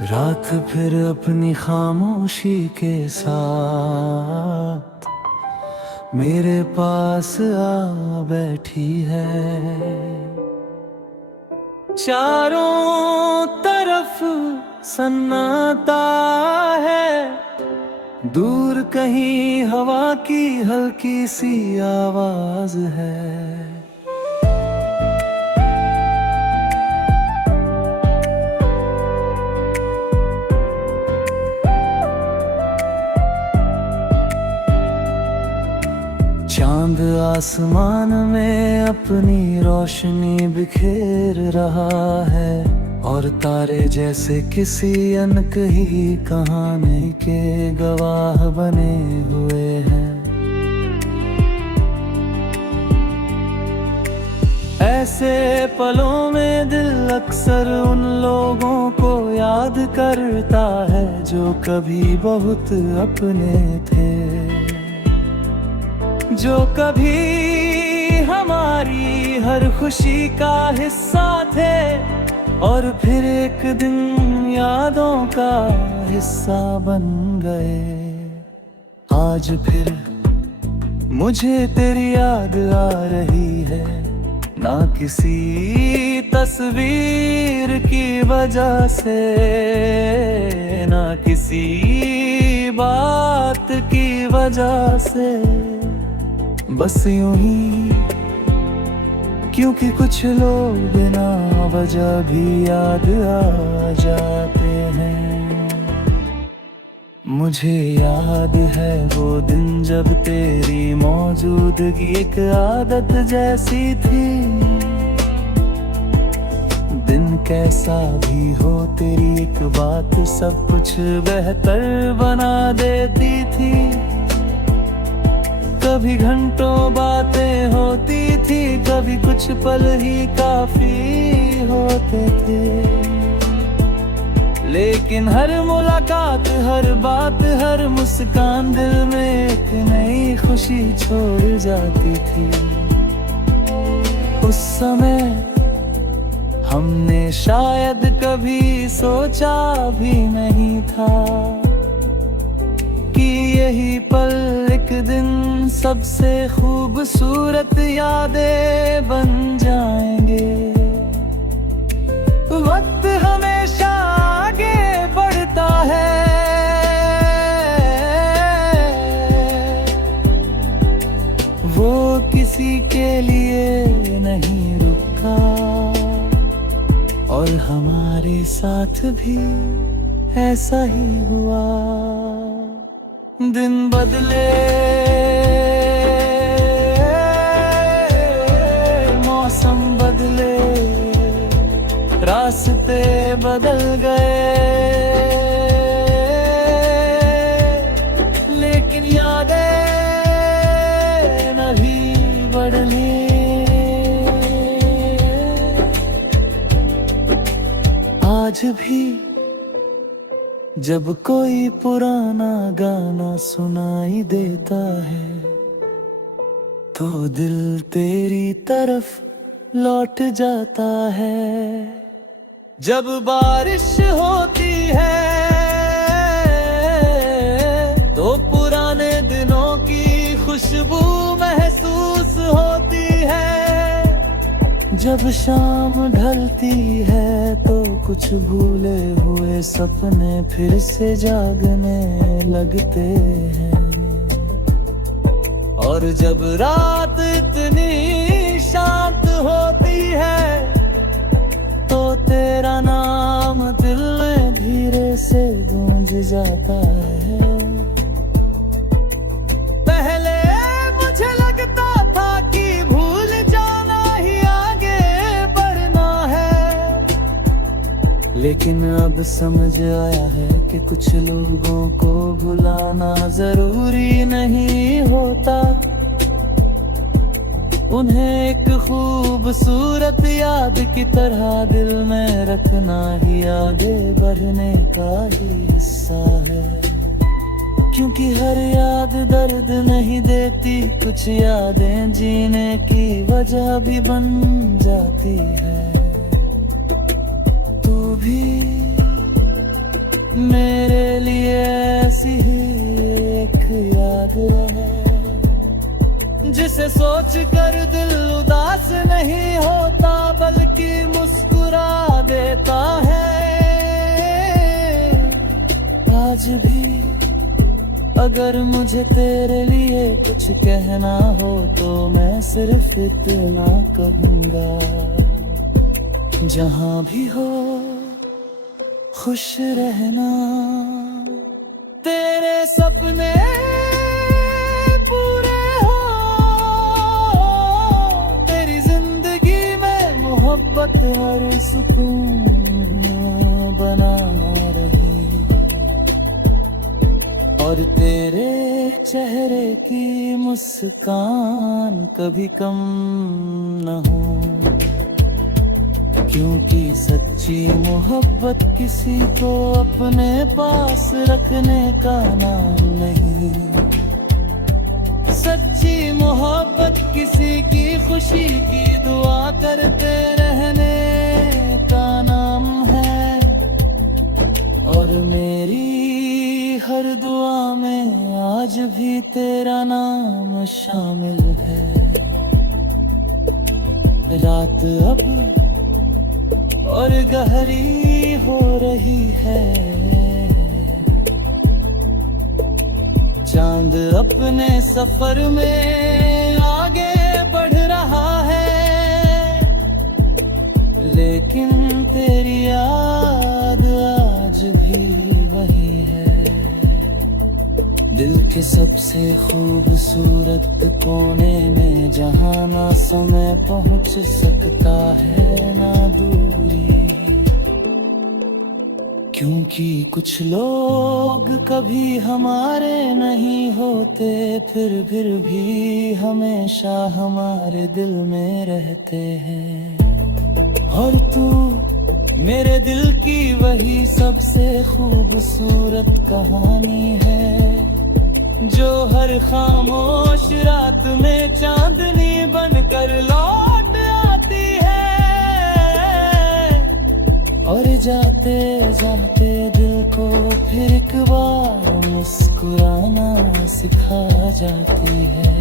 रात फिर अपनी खामोशी के साथ मेरे पास आ बैठी है। चारों तरफ सन्नाटा है, दूर कहीं हवा की हल्की सी आवाज है। चांद आसमान में अपनी रोशनी बिखेर रहा है, और तारे जैसे किसी अनकही कहानी के गवाह बने हुए हैं। ऐसे पलों में दिल अक्सर उन लोगों को याद करता है जो कभी बहुत अपने थे, जो कभी हमारी हर खुशी का हिस्सा थे, और फिर एक दिन यादों का हिस्सा बन गए। आज फिर मुझे तेरी याद आ रही है, ना किसी तस्वीर की वजह से, ना किसी बात की वजह से, बस यूं ही क्योंकि कुछ लोग बिना वजह भी याद आ जाते हैं। मुझे याद है वो दिन जब तेरी मौजूदगी एक आदत जैसी थी। दिन कैसा भी हो तेरी एक बात सब कुछ बेहतर बना देती थी। कभी घंटों बातें होती थी, कभी कुछ पल ही काफी होते थे, लेकिन हर मुलाकात, हर बात, हर मुस्कान दिल में एक नई खुशी छोड़ जाती थी। उस समय हमने शायद कभी सोचा भी नहीं था कि यही पल एक दिन सबसे खूबसूरत यादें बन जाएंगे। वक्त हमेशा आगे बढ़ता है, वो किसी के लिए नहीं रुका, और हमारे साथ भी ऐसा ही हुआ। दिन बदले, मौसम बदले, रास्ते बदल गए, लेकिन यादें नहीं बदली। आज भी जब कोई पुराना गाना सुनाई देता है, तो दिल तेरी तरफ लौट जाता है। जब बारिश होती है तो पुराने दिनों की खुशबू महसूस होती है। जब शाम ढलती है तो कुछ भूले हुए सपने फिर से जागने लगते हैं, और जब रात इतनी शांत होती है तो तेरा नाम दिल में धीरे से गूंज जाता है। पहले मुझे लगता था कि भूल जाना ही आगे बढ़ना है, लेकिन अब समझ आया है कि कुछ लोगों को भुलाना जरूरी नहीं होता। उन्हें एक खूबसूरत याद की तरह दिल में रखना ही आगे बढ़ने का ही हिस्सा है। क्योंकि हर याद दर्द नहीं देती, कुछ यादें जीने की वजह भी बन जाती है। तू भी मेरे लिए ऐसी ही एक याद है जिसे सोच कर दिल उदास नहीं होता बल्कि मुस्कुरा देता है। आज भी अगर मुझे तेरे लिए कुछ कहना हो तो मैं सिर्फ इतना कहूँगा, जहाँ भी हो खुश रहना। तेरे सपने पूरे हो, तेरी जिंदगी में मोहब्बत हर सुकून बना रही, और तेरे चेहरे की मुस्कान कभी कम न हो, क्योंकि सच्ची मोहब्बत किसी को अपने पास रखने का नाम नहीं। सच्ची मोहब्बत किसी की खुशी की दुआ करते रहने का नाम है, और मेरी हर दुआ में आज भी तेरा नाम शामिल है। रात अब और गहरी हो रही है, चांद अपने सफर में आगे बढ़ रहा है, लेकिन तेरी याद आज भी वही है। दिल के सबसे खूबसूरत कोने में जहाँ ना समय पहुँच सकता है ना दूरी, क्योंकि कुछ लोग कभी हमारे नहीं होते फिर भी हमेशा हमारे दिल में रहते हैं। और तू मेरे दिल की वही सबसे खूबसूरत कहानी है, जो हर खामोश रात में चांदनी बनकर लौट आती है, और जाते जाते दिल को फिर एक बार मुस्कुराना सिखा जाती है।